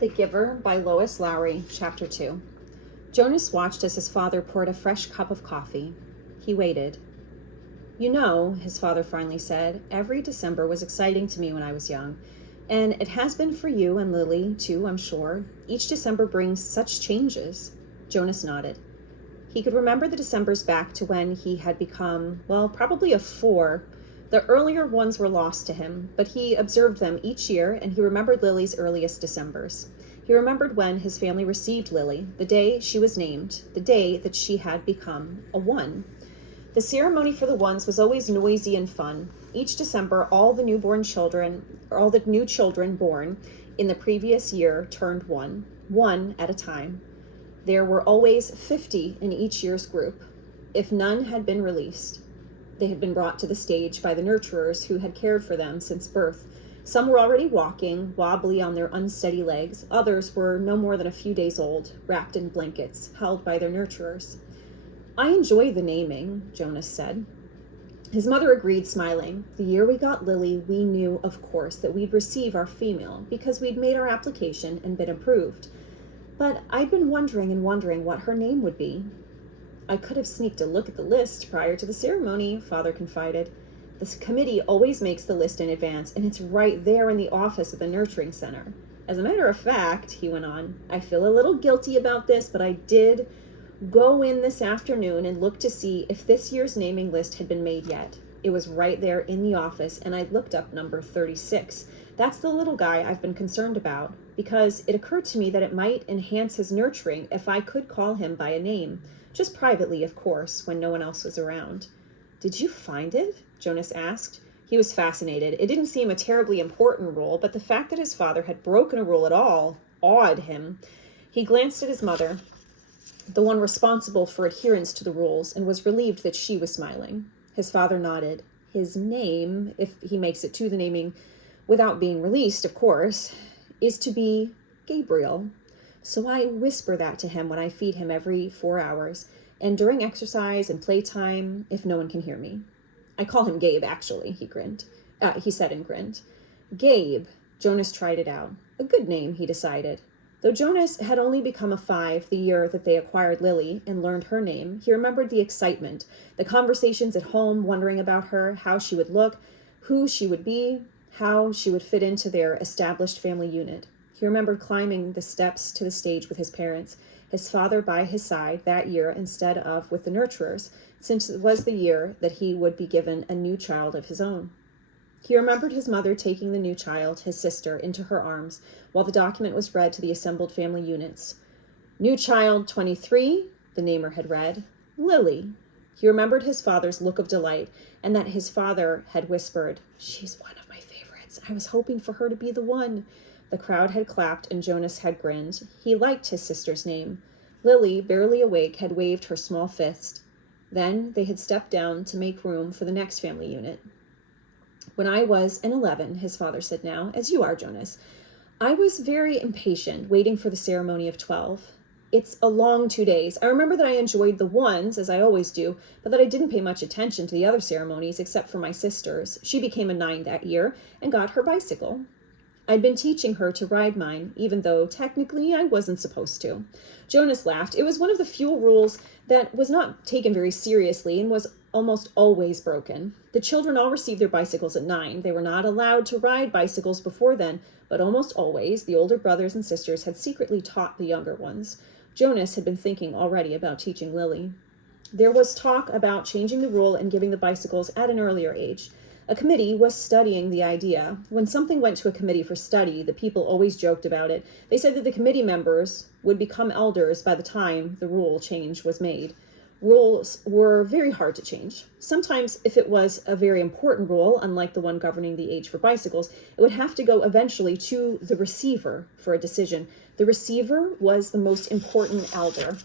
The Giver by Lois Lowry, Chapter 2. Jonas watched as his father poured a fresh cup of coffee. He waited. "You know," his father finally said, "every December was exciting to me when I was young. And it has been for you and Lily, too, I'm sure. Each December brings such changes." Jonas nodded. He could remember the Decembers back to when he had become, well, probably a 4. The earlier ones were lost to him, but he observed them each year, and he remembered Lily's earliest Decembers. He remembered when his family received Lily, the day she was named, the day that she had become a 1. The ceremony for the ones was always noisy and fun. Each December, all the new children born in the previous year turned 1, one at a time. There were always 50 in each year's group. If none had been released, they had been brought to the stage by the nurturers who had cared for them since birth. Some were already walking, wobbly on their unsteady legs. Others were no more than a few days old, wrapped in blankets, held by their nurturers. "I enjoy the naming," Jonas said. His mother agreed, smiling. "The year we got Lily, we knew, of course, that we'd receive our female, because we'd made our application and been approved. But I'd been wondering what her name would be." "I could have sneaked a look at the list prior to the ceremony," Father confided. "This committee always makes the list in advance, and it's right there in the office at the nurturing center. As a matter of fact," he went on, "I feel a little guilty about this, but I did go in this afternoon and look to see if this year's naming list had been made yet. It was right there in the office, and I looked up number 36. That's the little guy I've been concerned about, because it occurred to me that it might enhance his nurturing if I could call him by a name. Just privately, of course, when no one else was around." "Did you find it?" Jonas asked. He was fascinated. It didn't seem a terribly important rule, but the fact that his father had broken a rule at all awed him. He glanced at his mother, the one responsible for adherence to the rules, and was relieved that she was smiling. His father nodded. "His name, if he makes it to the naming without being released, of course, is to be Gabriel. So I whisper that to him when I feed him every 4 hours, and during exercise and playtime, if no one can hear me. I call him Gabe, actually," he said and grinned. Gabe. Jonas tried it out. A good name, he decided. Though Jonas had only become a 5 the year that they acquired Lily and learned her name, he remembered the excitement, the conversations at home, wondering about her, how she would look, who she would be, how she would fit into their established family unit. He remembered climbing the steps to the stage with his parents, his father by his side that year instead of with the nurturers, since it was the year that he would be given a new child of his own. He remembered his mother taking the new child, his sister, into her arms while the document was read to the assembled family units. "New child 23, the namer had read, Lily." He remembered his father's look of delight and that his father had whispered, "She's one of my favorites. I was hoping for her to be the one." The crowd had clapped and Jonas had grinned. He liked his sister's name. Lily, barely awake, had waved her small fist. Then they had stepped down to make room for the next family unit. "When I was an 11, his father said now, "as you are, Jonas, I was very impatient, waiting for the ceremony of 12. It's a long 2 days. I remember that I enjoyed the ones, as I always do, but that I didn't pay much attention to the other ceremonies except for my sister's. She became a 9 that year and got her bicycle. I'd been teaching her to ride mine, even though technically I wasn't supposed to." Jonas laughed. It was one of the few rules that was not taken very seriously and was almost always broken. The children all received their bicycles at 9. They were not allowed to ride bicycles before then, but almost always the older brothers and sisters had secretly taught the younger ones. Jonas had been thinking already about teaching Lily. There was talk about changing the rule and giving the bicycles at an earlier age. A committee was studying the idea. When something went to a committee for study, the people always joked about it. They said that the committee members would become elders by the time the rule change was made. Rules were very hard to change. Sometimes, if it was a very important rule, unlike the one governing the age for bicycles, it would have to go eventually to the receiver for a decision. The receiver was the most important elder.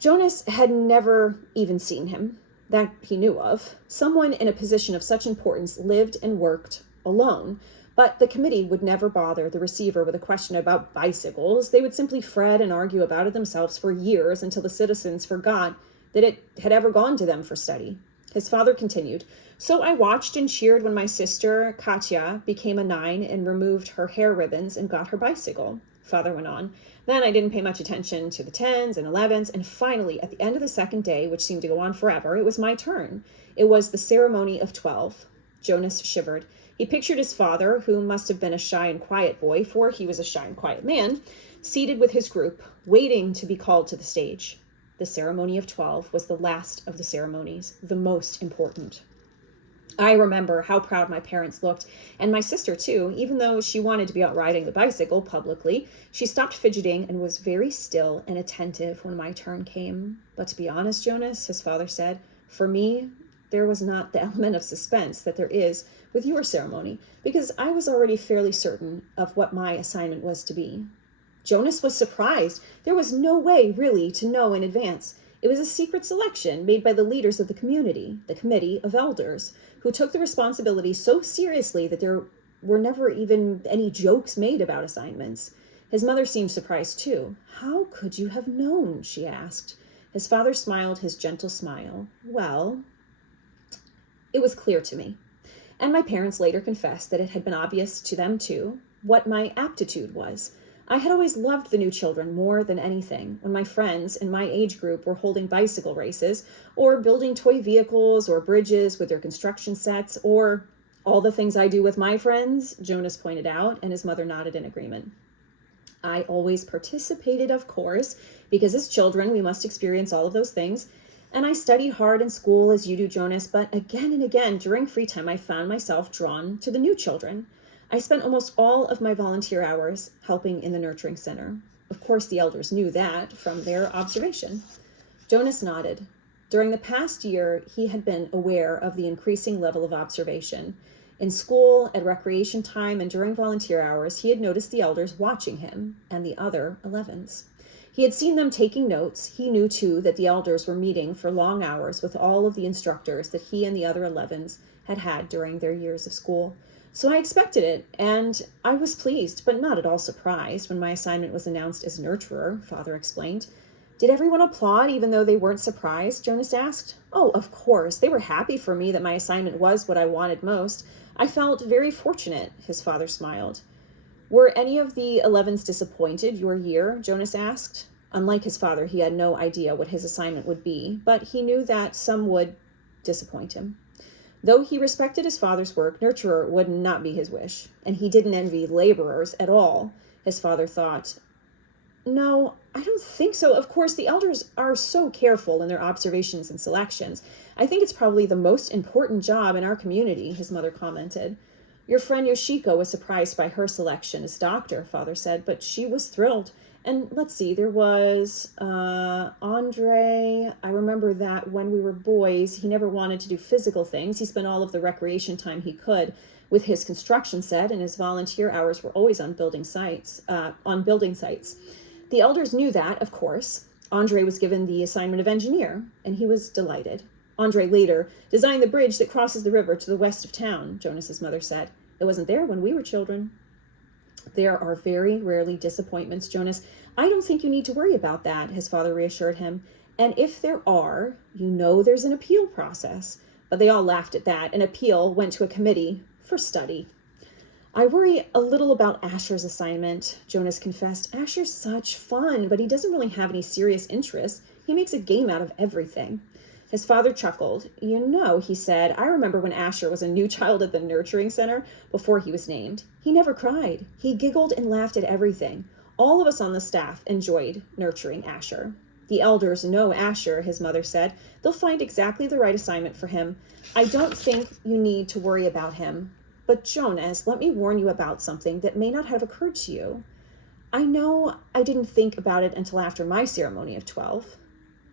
Jonas had never even seen him, that he knew of. Someone in a position of such importance lived and worked alone, but the committee would never bother the receiver with a question about bicycles. They would simply fret and argue about it themselves for years until the citizens forgot that it had ever gone to them for study. His father continued, So I watched and cheered when my sister, Katya, became a 9 and removed her hair ribbons and got her bicycle, Father went on. Then I didn't pay much attention to the 10s and 11s, and finally, at the end of the second day, which seemed to go on forever, it was my turn. It was the ceremony of 12. Jonas shivered. He pictured his father, who must have been a shy and quiet boy, for he was a shy and quiet man, seated with his group, waiting to be called to the stage. The ceremony of 12 was the last of the ceremonies, the most important. I remember how proud my parents looked, and my sister too. Even though she wanted to be out riding the bicycle publicly, she stopped fidgeting and was very still and attentive when my turn came. But to be honest, Jonas, his father said, for me, there was not the element of suspense that there is with your ceremony, because I was already fairly certain of what my assignment was to be. Jonas was surprised. There was no way, really, to know in advance. It was a secret selection made by the leaders of the community, the committee of elders, who took the responsibility so seriously that there were never even any jokes made about assignments. His mother seemed surprised too. How could you have known? She asked. His father smiled his gentle smile. Well, it was clear to me. And my parents later confessed that it had been obvious to them too what my aptitude was. I had always loved the new children more than anything. When my friends in my age group were holding bicycle races, or building toy vehicles or bridges with their construction sets, or all the things I do with my friends, Jonas pointed out, and his mother nodded in agreement. I always participated, of course, because as children we must experience all of those things. And I studied hard in school as you do, Jonas, but again and again during free time I found myself drawn to the new children. I spent almost all of my volunteer hours helping in the nurturing center. Of course, the elders knew that from their observation. Jonas nodded. During the past year, he had been aware of the increasing level of observation. In school, at recreation time, and during volunteer hours, he had noticed the elders watching him and the other 11s. He had seen them taking notes. He knew, too, that the elders were meeting for long hours with all of the instructors that he and the other 11s had had during their years of school. So I expected it, and I was pleased, but not at all surprised when my assignment was announced as nurturer, Father explained. Did everyone applaud even though they weren't surprised? Jonas asked. Oh, of course. They were happy for me that my assignment was what I wanted most. I felt very fortunate, his father smiled. Were any of the 11s disappointed your year? Jonas asked. Unlike his father, he had no idea what his assignment would be, but he knew that some would disappoint him. Though he respected his father's work, nurturer would not be his wish, and he didn't envy laborers at all, his father thought. No, I don't think so. Of course, the elders are so careful in their observations and selections. I think it's probably the most important job in our community, his mother commented. Your friend Yoshiko was surprised by her selection as doctor, Father said, but she was thrilled. And let's see, there was Andre. I remember that when we were boys, he never wanted to do physical things. He spent all of the recreation time he could with his construction set, and his volunteer hours were always on building sites. The elders knew that, of course. Andre was given the assignment of engineer, and he was delighted. Andre later designed the bridge that crosses the river to the west of town, Jonas's mother said. It wasn't there when we were children. There are very rarely disappointments, Jonas. I don't think you need to worry about that, his father reassured him. And if there are, you know there's an appeal process. But they all laughed at that. An appeal went to a committee for study. I worry a little about Asher's assignment, Jonas confessed. Asher's such fun, but he doesn't really have any serious interests. He makes a game out of everything. His father chuckled. You know, he said, I remember when Asher was a new child at the nurturing center before he was named. He never cried. He giggled and laughed at everything. All of us on the staff enjoyed nurturing Asher. The elders know Asher, his mother said. They'll find exactly the right assignment for him. I don't think you need to worry about him. But Jonas, let me warn you about something that may not have occurred to you. I know I didn't think about it until after my ceremony of 12.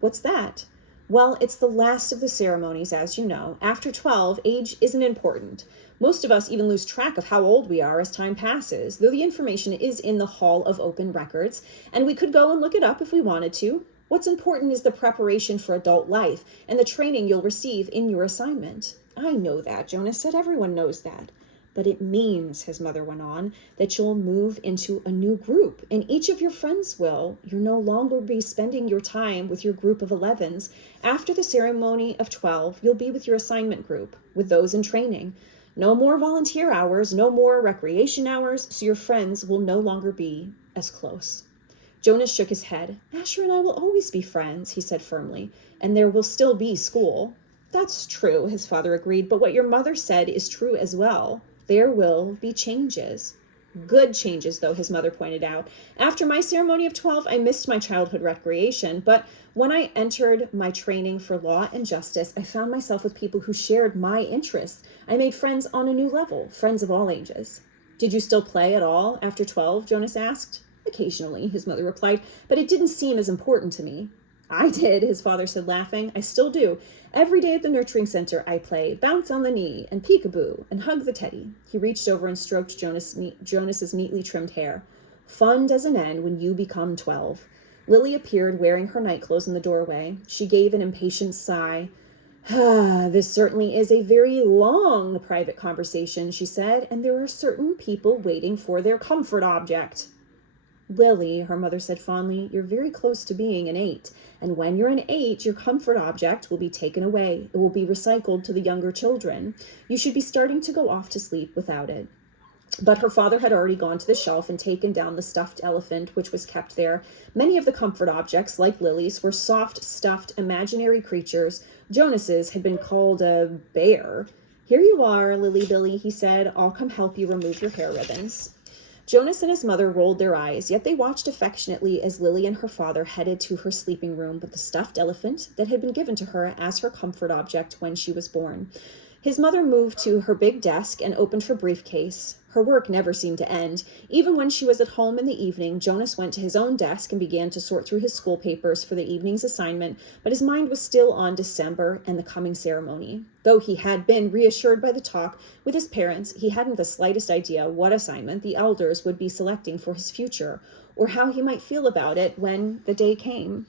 What's that? Well, it's the last of the ceremonies, as you know. After 12, age isn't important. Most of us even lose track of how old we are as time passes, though the information is in the Hall of Open Records, and we could go and look it up if we wanted to. What's important is the preparation for adult life and the training you'll receive in your assignment. I know that, Jonas said. Everyone knows that. But it means, his mother went on, that you'll move into a new group, and each of your friends will. You'll no longer be spending your time with your group of 11s. After the ceremony of 12, you'll be with your assignment group, with those in training. No more volunteer hours, no more recreation hours, so your friends will no longer be as close. Jonas shook his head. Asher and I will always be friends, he said firmly, and there will still be school. That's true, his father agreed, but what your mother said is true as well. There will be changes. Good changes, though, his mother pointed out. After my ceremony of 12, I missed my childhood recreation, but when I entered my training for law and justice, I found myself with people who shared my interests. I made friends on a new level, friends of all ages. Did you still play at all after 12? Jonas asked. Occasionally, his mother replied, but it didn't seem as important to me. I did, his father said, laughing. I still do. Every day at the nurturing center, I play bounce on the knee and peekaboo and hug the teddy. He reached over and stroked Jonas's neatly trimmed hair. Fun doesn't end when you become 12. Lily appeared wearing her nightclothes in the doorway. She gave an impatient sigh. This certainly is a very long private conversation, she said, and there are certain people waiting for their comfort object. Lily, her mother said fondly, you're very close to being an 8. And when you're an 8, your comfort object will be taken away. It will be recycled to the younger children. You should be starting to go off to sleep without it. But her father had already gone to the shelf and taken down the stuffed elephant, which was kept there. Many of the comfort objects, like Lily's, were soft, stuffed, imaginary creatures. Jonas's had been called a bear. Here you are, Lily Billy, he said. I'll come help you remove your hair ribbons. Jonas and his mother rolled their eyes, yet they watched affectionately as Lily and her father headed to her sleeping room with the stuffed elephant that had been given to her as her comfort object when she was born. His mother moved to her big desk and opened her briefcase. Her work never seemed to end. Even when she was at home in the evening, Jonas went to his own desk and began to sort through his school papers for the evening's assignment, but his mind was still on December and the coming ceremony. Though he had been reassured by the talk with his parents, he hadn't the slightest idea what assignment the elders would be selecting for his future, or how he might feel about it when the day came.